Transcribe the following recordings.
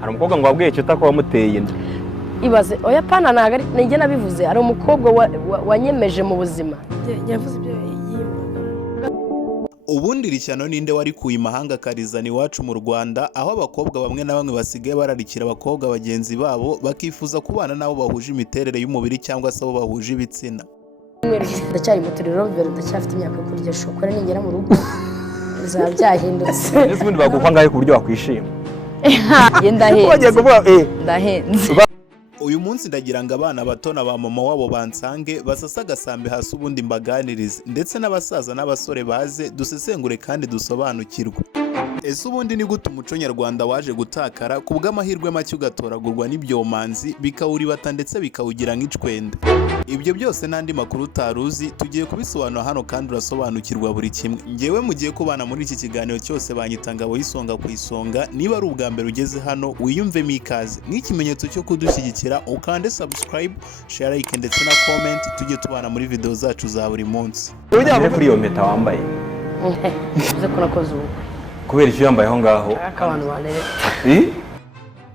hari umukobwa ngo wabwiye cyo ko wamuteye inda ibaze oya pana nagari nige nabivuze ari umukobwa wanyemeje mu buzima yavuze ibyo ubundi rishyano ninde wari kuyimahanga karizani iwacu mu Rwanda aho abakobwa bamwe na bamwe basigaye bararikira abakobwa bagenzi babo bakifuza kubana nabo bahuje imiterere y'umubiri cyangwa se abo bahuje ibitsina. Ndacyari muto rero ndacyafite imyaka kurya shokora ningera mu rugo bizaba byahindutse. Ese ubundi bagufa ngahe ku buryo wakwishima? Ndahenze. Uyu munsi ndagira ngo abana bato na ba mama wabo bansange basasa agasambe hasi ubundi mbaganirize ndetse n'abasaza n'abasore baze dusesengure kandi dusobanukirwe. Ese ubundi ni gute umuco nyarwanda waje gutakara ku bw'amahirwe make ugatoragurwa n'ibyomanzi bikawuribata ndetse bikawugira nk'icwende? Ibyo byose n'andi makuru utaruzi tugiye kubisobanura hano kandi urasobanukirwa buri kimwe. Ngewe mugiye kubana muri iki kiganiro cyose banyita Ngabo y'Isonga ku isonga. Niba ari ubwa mbere ugeze hano wiyumvemo ikaze nk'ikimenyetso cyo kudushyigikira ukande subscribe, share, like ndetse na comment tujye tubana muri video zacu za buri munsi. Ujya kuri iyo mpeta wambaye uze ko nakoze ubu kubera icyo yambaye aho ngaho akabantu banere.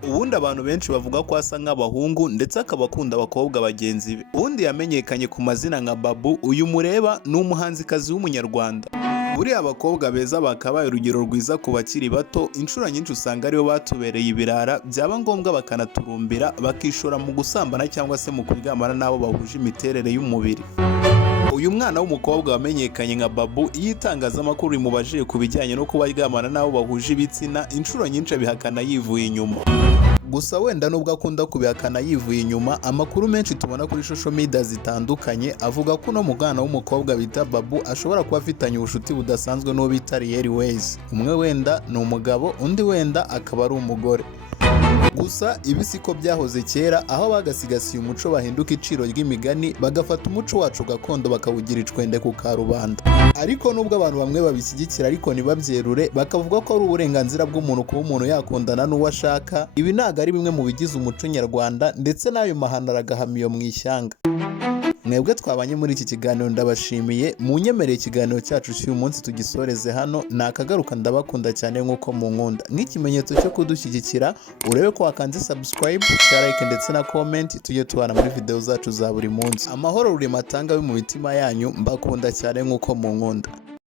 Ubundi abantu benshi bavuga ko asa nk'abahungu ndetse akaba akunda abakobwa bagenzi be. Ubundi yamenyekanye ku mazina nka Babu. Uyu mureba ni umuhanzikazi w'umunyarwanda. Buriya abakobwa beza bakabaye urugero rwiza ku bakiri bato. Inshuro nyinshi usanga aribo batubereye ibirara, byaba ngombwa bakanaturumbira bakishora mu gusambana cyangwa se mu kuryamana n'abo bahuje imiterere y'umubiri. Uyu mwana w'umukobwa wamenyekanye nka Babu iyo itangazamakuru rimubajije ku bijyanye no kuba aryamana n'abo bahuje ibitsina, inshuro nyinshi abihakana yivuye inyuma. Gusa wenda nubwo akunda kubihakana yivuye inyuma, amakuru menshi tubona kuri social media zitandukanye avuga ko no mugana w'umukobwa bita Babu ashobora kuba afitanye ubucuti budasanzwe n'uwo bita Riel Ways. Umwe wenda ni umugabo, undi wenda akaba ari umugore. Gusa ibi siko byahoze kera, aho bagasigasiye umuco bahinduka iciro ry'imigani bagafata umuco wacu gakondo bakawugira icwende ku karubanda. Ariko nubwo abantu bamwe babishyigikira ariko ntibabyerure, bakavuga ko ari uburenganzira bw'umuntu kuba umuntu yakundana n'uwo ashaka. Ibi ntago ari bimwe mu bigize umuco nyarwanda ndetse n'ayo mahano aragahamiyo mu ishyanga. Mwebwe twabanye muri iki kiganiro ndabashimiye, munyemereye ikiganiro cyacu cy'uyu munsi tugisoreze hano. Nakagaruka ndabakunda cyane nk'uko munkunda. Nk'ikimenyetso cyo kudushyigikira urebe ko wakanze subscribe, share, like ndetse na comment tujye tubana muri video zacu za buri munsi. Amahoro ruri matanga mu mitima yanyu, mbakunda cyane nk'uko munkunda.